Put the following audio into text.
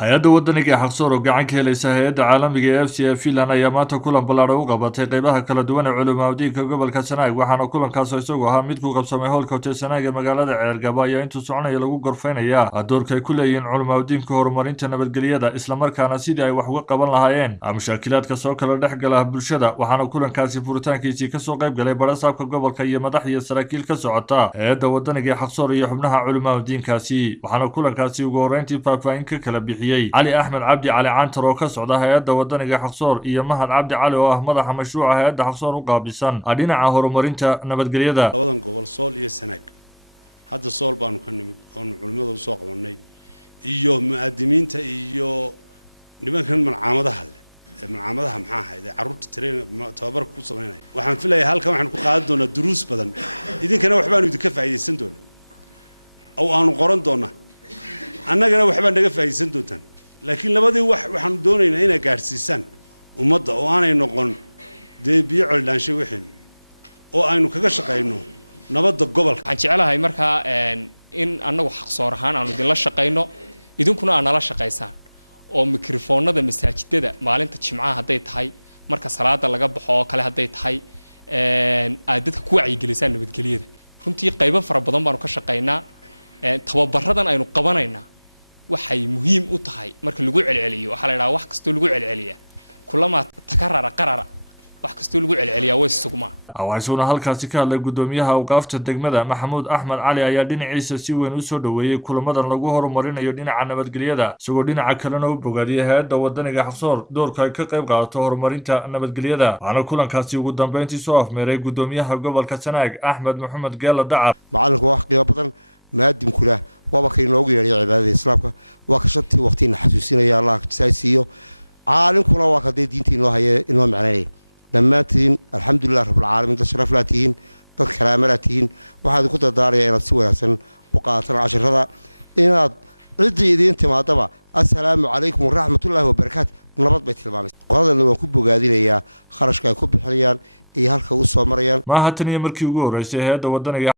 hay-adda wadaniga ee xaqsoor oo gacan ka helaysa hay-adda caalamiga ee FCA Finland ayaa maanta kulan ballaaran u qabatay qaybaha kala duwan ee culumaadiinka gobolka Sanaag waxaana kulankaas isagu ahaa mid ku qabsamay howlka hotel Sanaag ee magaalada Ceergaba ayaa intuu soconaya lagu gorfeynaya doorka ay ku leeyihiin culumaadiinka horumarinta nabadgelyada isla markaana sidii ay wax uga qaban lahaayeen mushaakilaadka soo kala dhexgala bulshada waxaana kulankaasi furitaankiisii ka soo qayb galay barasaabka gobolka iyo madax iyo saraakiil ka socota hay-adda wadaniga ee xaqsoor iyo xubnaha culumaadiinkaasi waxaana kulankaasi ugu horreyntii faahfaahin ka kala bixiyay علي أحمد عبدي علي عنتر وكسعد هيئة ودنيا حقصور إيا مهد عبدي علي ومدح مشروع هيئة حقصور وقابسان أدينا عهور مرينتا نبت قريدا لبدن قبل صول إيا سناك هذا صول بانو كان نمد أن علماء السوق والني إيو مقدمين تا إيو نبان كان من عامدها من عامدها معاها إذا عروت ترين تبارك قصة هنا وحن في الله هالكم وحن قاعدونا دروس بدن إذا كانوا وحبان يدكفى عيد السندون أو أنا قرن دونا annagana waxba naga faa'iideysan doontaan laakiin labadii waxaan doonaynaa inay gaarsiisaan ummadda oo aanay noqon deebiyo coldaansho wixin oo aynu kaga shaqeyno nabadda gobolka waxaan jecelahay markaa in annagu xaqsoor ahaan aanu idin la shaqeyno idinkuna aad nala shaqeysaan oo mikrofoonada masaajidada maalinta jimcaha hadday tahay marka salaada laga baxo oo kale hadday tahay aad dadka ku wacyigelisaan nabadgelyada runtii qaybo fara badan baanu ka shaqeynaa tababaradan aynu qabanaynaa waxay muhiim u tahay marka lagu celceliyo waxa la yiraahdaa wax kasto lagu celceliya kulama takarara qarara wax kasto lagu celceliya way sugmaan awaysuuna halkaasi ka hadlay gudoomiyaha awqaafta degmada Maxamuud Axmed Cali ayaa dhinaciisa si weyn u soo dhaweeyay kulamadan lagu horumarinayo dhinaca nabadgelyada isagoo dhinaca kalena u bogaadiyay hay-adda wadaniga xaqsoor doorka ay ka qayb qaadato horumarinta nabadgelyada waxaana kulankaasi ugu dambeyntii soo afmeeray gudoomiyaha gobolka Sanaag Axmed Maxamed Geela Dacar macalinku wax qiimo badan maadin kula waba kay noogu yeeray cibaadada islaamka waa ka shantii waqtiina xasuusinaya Allah jazaaisiyo caalinkuna waa ka diintii inoo hayay inoo macnaynay dhammaantiin alxamdulillah rabbil caalamiin tashraf laatihiin dad karaamalaatihiin waxaad ku dadaaraya inaad si wanaagsan u qaataan casharada inaad cidii idin timaadaba assalaamu calaykum waraxmatullaahi wabarakaatu nabad bay tilmaamaysaa qoladana waan ku bogaadinayaa kharashka ay ku bixinayaan iyo halka u soo marayaan ma hatan iyo markii ugu horeysay hay-adda wadaniga